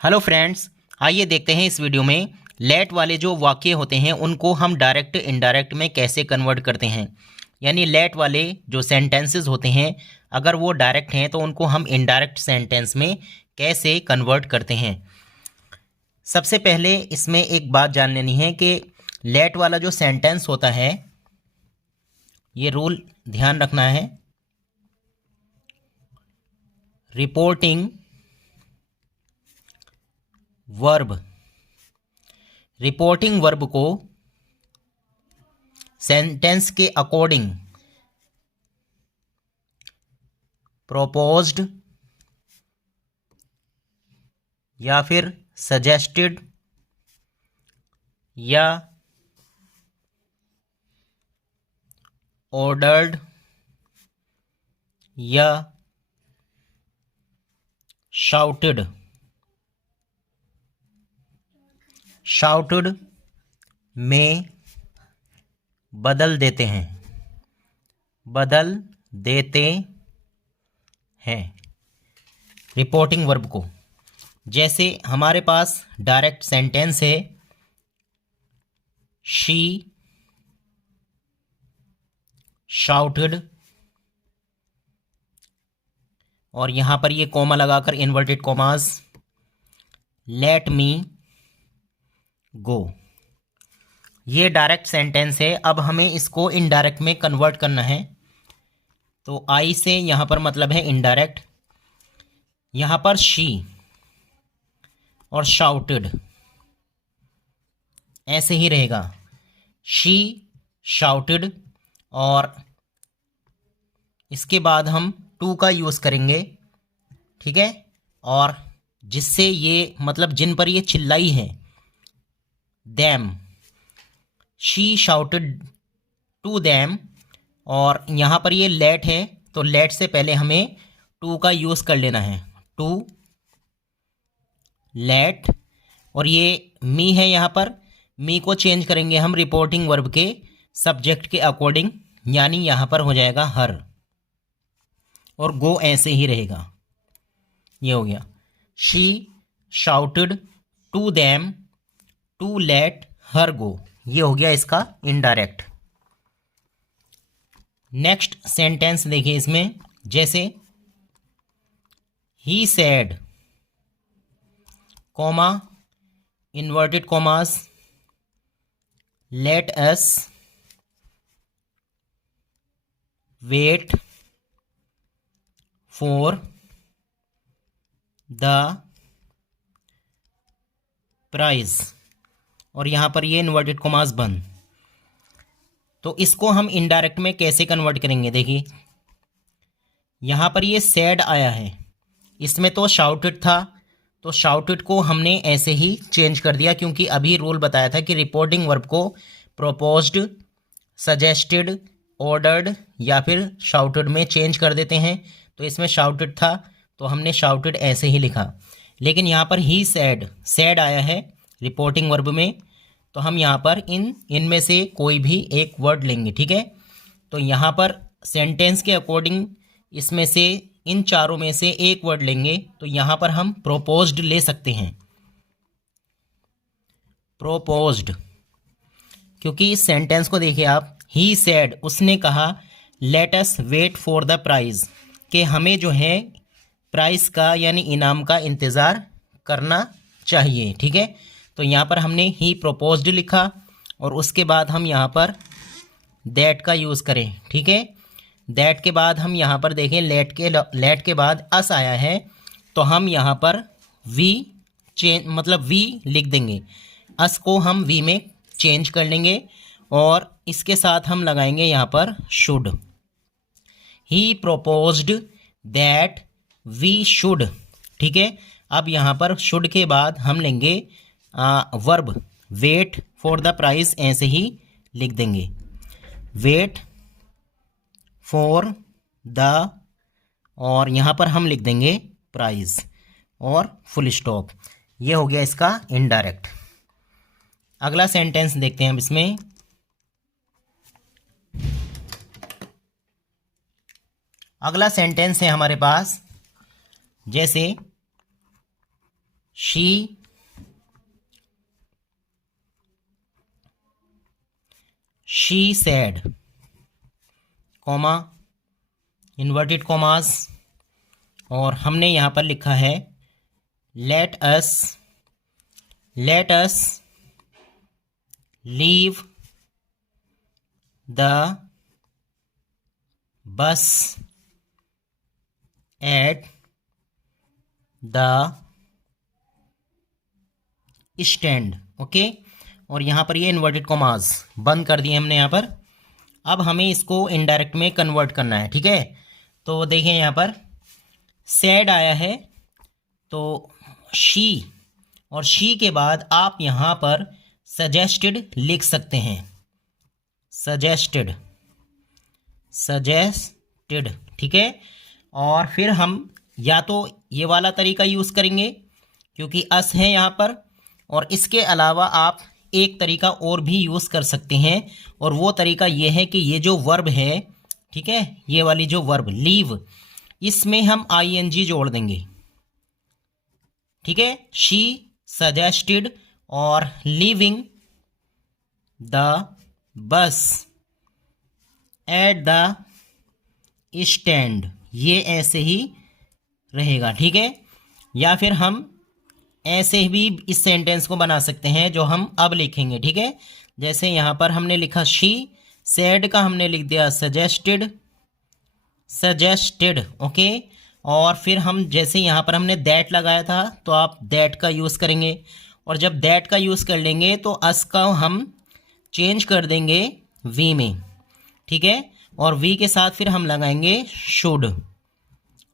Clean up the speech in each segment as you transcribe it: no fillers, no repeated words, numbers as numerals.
Hello friends, आइए देखते हैं इस वीडियो में लेट वाले जो वाक्य होते हैं उनको हम डायरेक्ट इनडायरेक्ट में कैसे कन्वर्ट करते हैं। यानी लेट वाले जो सेंटेंसेस होते हैं अगर वो डायरेक्ट हैं तो उनको हम इनडायरेक्ट सेंटेंस में कैसे कन्वर्ट करते हैं। सबसे पहले इसमें एक बात जान लेनी है कि लेट वाला जो सेंटेंस होता है, ये रूल ध्यान रखना है। रिपोर्टिंग वर्ब को सेंटेंस के अकॉर्डिंग प्रोपोज्ड या फिर सजेस्टेड या ऑर्डर्ड या शाउटेड में बदल देते हैं रिपोर्टिंग वर्ब को। जैसे हमारे पास डायरेक्ट सेंटेंस है शी शाउटेड, और यहां पर ये कॉमा लगाकर इन्वर्टेड कॉमास, लेट मी गो। ये डायरेक्ट सेंटेंस है। अब हमें इसको इनडायरेक्ट में कन्वर्ट करना है। तो आई से यहां पर मतलब है इनडायरेक्ट। यहां पर शी और शाउटेड ऐसे ही रहेगा, शी शाउटेड, और इसके बाद हम टू का यूज़ करेंगे, ठीक है। और जिससे ये मतलब जिन पर ये चिल्लाई है, them, she shouted to them, और यहाँ पर ये लेट है तो लेट से पहले हमें टू का यूज़ कर लेना है, टू लेट। और ये मी है, यहाँ पर मी को चेंज करेंगे हम रिपोर्टिंग वर्ब के सब्जेक्ट के अकॉर्डिंग, यानी यहाँ पर हो जाएगा हर, और गो ऐसे ही रहेगा। ये हो गया she shouted to them to let her go. ये हो गया इसका इनडायरेक्ट। नेक्स्ट सेंटेंस देखिए इसमें, जैसे ही said, comma inverted commas, let us wait for the prize, और यहां पर ये इन्वर्टेड कॉमास बंद। तो इसको हम इनडायरेक्ट में कैसे कन्वर्ट करेंगे, देखिए यहां पर ये सैड आया है, इसमें तो शाउटेड था, तो शाउटेड को हमने ऐसे ही चेंज कर दिया, क्योंकि अभी रूल बताया था कि रिपोर्टिंग वर्ब को प्रोपोज्ड, सजेस्टेड, ऑर्डर्ड या फिर शाउटेड में चेंज कर देते हैं। तो इसमें शाउटेड था तो हमने शाउटेड ऐसे ही लिखा, लेकिन यहाँ पर ही सैड आया है रिपोर्टिंग वर्ब में, तो हम यहाँ पर इनमें से कोई भी एक वर्ड लेंगे, ठीक है। तो यहाँ पर सेंटेंस के अकॉर्डिंग इसमें से इन चारों में से एक वर्ड लेंगे, तो यहाँ पर हम प्रोपोज्ड ले सकते हैं, प्रोपोज्ड, क्योंकि इस सेंटेंस को देखिए आप, ही सेड उसने कहा, let us wait for the prize, कि हमें जो है प्राइस का यानी इनाम का इंतज़ार करना चाहिए, ठीक है। तो यहाँ पर हमने ही प्रोपोज्ड लिखा, और उसके बाद हम यहाँ पर दैट का यूज़ करें, ठीक है। दैट के बाद हम यहाँ पर देखें लेट के बाद अस आया है, तो हम यहाँ पर वी मतलब वी लिख देंगे, अस को हम वी में चेंज कर लेंगे, और इसके साथ हम लगाएंगे यहाँ पर should. He proposed that we should, ठीक है। अब यहाँ पर शुड के बाद हम लेंगे verb wait for the price, ऐसे ही लिख देंगे, वेट फॉर द, और यहाँ पर हम लिख देंगे प्राइस और फुल स्टॉप। ये हो गया इसका इनडायरेक्ट। अगला सेंटेंस देखते हैं अब इसमें, अगला सेंटेंस है हमारे पास, जैसे she said, comma, inverted commas, और हमने यहाँ पर लिखा है let us leave the bus at the stand. Okay, और यहाँ पर ये इन्वर्टेड कॉमास बंद कर दिए हमने यहाँ पर। अब हमें इसको इनडायरेक्ट में कन्वर्ट करना है, ठीक है। तो देखें यहाँ पर सैड आया है, तो शी, और शी के बाद आप यहाँ पर सजेस्टेड लिख सकते हैं, सजेस्टेड, ठीक है। और फिर हम या तो ये वाला तरीका यूज़ करेंगे क्योंकि अस है यहाँ पर, और इसके अलावा आप एक तरीका और भी यूज़ कर सकते हैं, और वो तरीका ये है कि ये जो वर्ब है, ठीक है, ये वाली जो वर्ब लीव, इसमें हम आईएनजी जोड़ देंगे, ठीक है। शी सजेस्टेड और leaving the bus at the stand, ये ऐसे ही रहेगा, ठीक है। या फिर हम ऐसे भी इस सेंटेंस को बना सकते हैं जो हम अब लिखेंगे, ठीक है। जैसे यहाँ पर हमने लिखा शी सेड का हमने लिख दिया सजेस्टेड, ओके। और फिर हम जैसे यहाँ पर हमने दैट लगाया था, तो आप दैट का यूज़ करेंगे, और जब दैट का यूज़ कर लेंगे तो अस का हम चेंज कर देंगे वी में, ठीक है। और वी के साथ फिर हम लगाएंगे शुड,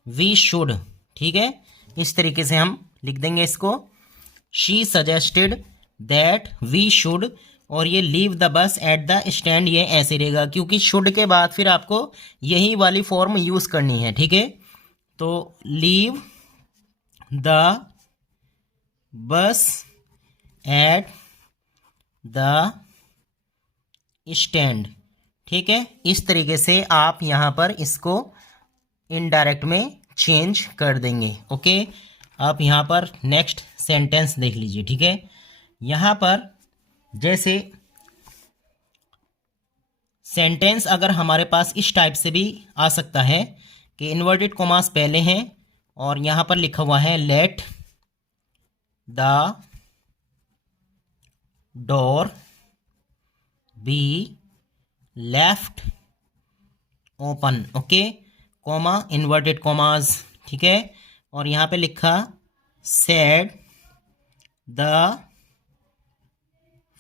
वी शुड, ठीक है। इस तरीके से हम लिख देंगे इसको, she suggested that we should, और ये leave the bus at the stand, ये ऐसे रहेगा क्योंकि शुड के बाद फिर आपको यही वाली फॉर्म यूज़ करनी है, ठीक है। तो leave the bus at the stand, ठीक है। इस तरीके से आप यहाँ पर इसको इनडायरेक्ट में चेंज कर देंगे, ओके। आप यहाँ पर नेक्स्ट सेंटेंस देख लीजिए, ठीक है। यहाँ पर जैसे सेंटेंस अगर हमारे पास इस टाइप से भी आ सकता है कि इन्वर्टेड कॉमास पहले हैं और यहाँ पर लिखा हुआ है let the door be left open, okay, comma, inverted commas, ठीक है। और यहाँ पे लिखा सेड द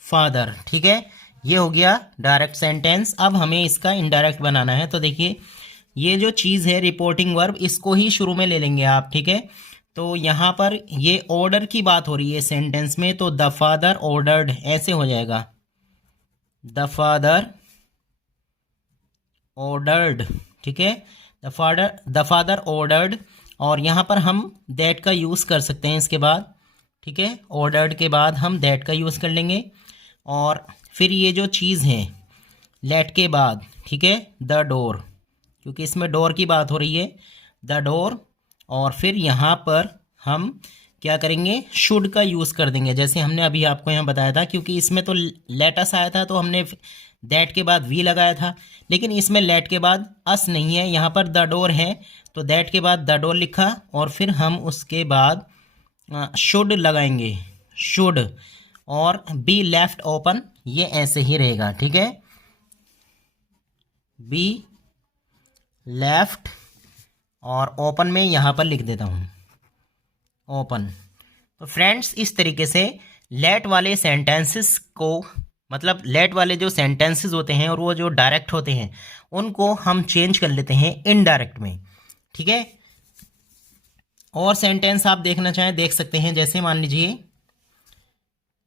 फादर, ठीक है। ये हो गया डायरेक्ट सेंटेंस। अब हमें इसका इनडायरेक्ट बनाना है, तो देखिए ये जो चीज़ है रिपोर्टिंग वर्ब, इसको ही शुरू में ले लेंगे आप, ठीक है। तो यहाँ पर ये ऑर्डर की बात हो रही है सेंटेंस में, तो द फादर ऑर्डर्ड ऐसे हो जाएगा, द फादर ऑर्डर्ड, ठीक है। द फादर ऑर्डर्ड, और यहाँ पर हम दैट का यूज़ कर सकते हैं इसके बाद, ठीक है। ऑर्डर्ड के बाद हम दैट का यूज़ कर लेंगे, और फिर ये जो चीज़ है लेट के बाद, ठीक है, द डोर, क्योंकि इसमें डोर की बात हो रही है, द डोर, और फिर यहाँ पर हम क्या करेंगे, शुड का यूज़ कर देंगे, जैसे हमने अभी आपको यहाँ बताया था। क्योंकि इसमें तो लेटस आया था तो हमने दैट के बाद वी लगाया था, लेकिन इसमें लेट के बाद अस नहीं है, यहाँ पर द डोर है, तो दैट के बाद द डोर लिखा, और फिर हम उसके बाद शुड लगाएंगे, शुड, और बी लेफ्ट ओपन, ये ऐसे ही रहेगा, ठीक है। बी लेफ्ट, और ओपन में यहाँ पर लिख देता हूँ ओपन। तो फ्रेंड्स, इस तरीके से लेट वाले सेंटेंसेस को, मतलब लेट वाले जो सेंटेंसेस होते हैं और वो जो डायरेक्ट होते हैं, उनको हम चेंज कर लेते हैं इनडायरेक्ट में, ठीक है। और सेंटेंस आप देखना चाहें देख सकते हैं, जैसे मान लीजिए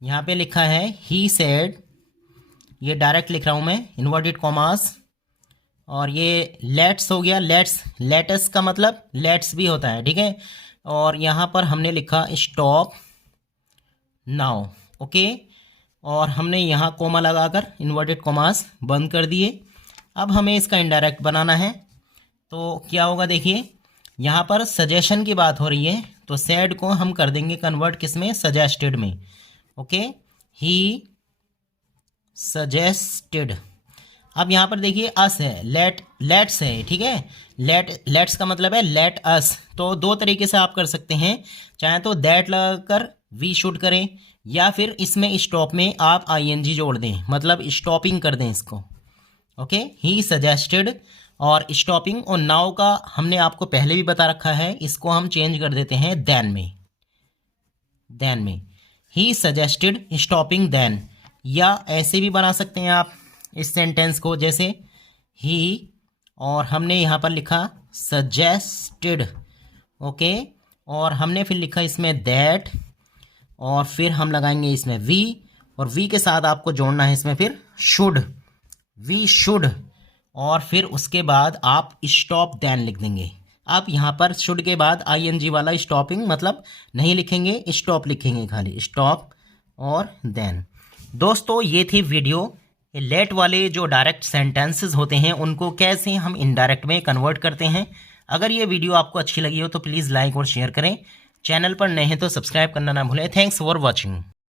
यहाँ पे लिखा है ही सेड, ये डायरेक्ट लिख रहा हूँ मैं, इन्वर्टेड कॉमास, और ये लेट्स हो गया, लेटस का मतलब लेट्स भी होता है, ठीक है। और यहाँ पर हमने लिखा स्टॉप नाउ, ओके, और हमने यहाँ कोमा लगाकर इन्वर्टेड कॉमास बंद कर दिए। अब हमें इसका इनडायरेक्ट बनाना है, तो क्या होगा देखिए, यहाँ पर सजेशन की बात हो रही है, तो सैड को हम कर देंगे कन्वर्ट किस में, सजेस्टेड में। Okay, he suggested. अब यहाँ पर देखिए अस है, लेट्स है, ठीक है। लेट्स का मतलब है लेट अस। तो दो तरीके से आप कर सकते हैं, चाहे तो दैट लगाकर वी शुड करें, या फिर इसमें स्टॉप में आप आईएनजी जोड़ दें, मतलब स्टॉपिंग कर दें इसको। ओके, ही सजेस्टेड, और स्टॉपिंग और नाउ का हमने आपको पहले भी बता रखा है, इसको हम चेंज कर देते हैं देन में। देन में ही सजेस्टेड स्टॉपिंग देन, या ऐसे भी बना सकते हैं आप इस सेंटेंस को, जैसे ही और हमने यहाँ पर लिखा सजेस्टेड। ओके, और हमने फिर लिखा इसमें दैट, और फिर हम लगाएंगे इसमें वी, और वी के साथ आपको जोड़ना है इसमें फिर शुड, वी शुड, और फिर उसके बाद आप स्टॉप देन लिख देंगे। आप यहाँ पर शुड के बाद आईएनजी वाला स्टॉपिंग मतलब नहीं लिखेंगे, स्टॉप लिखेंगे, खाली स्टॉप और देन। दोस्तों ये थी वीडियो, लेट वाले जो डायरेक्ट सेंटेंसेस होते हैं उनको कैसे हम इनडायरेक्ट में कन्वर्ट करते हैं। अगर ये वीडियो आपको अच्छी लगी हो तो प्लीज़ लाइक और शेयर करें। चैनल पर नए हैं तो सब्सक्राइब करना ना भूलें। Thanks for watching.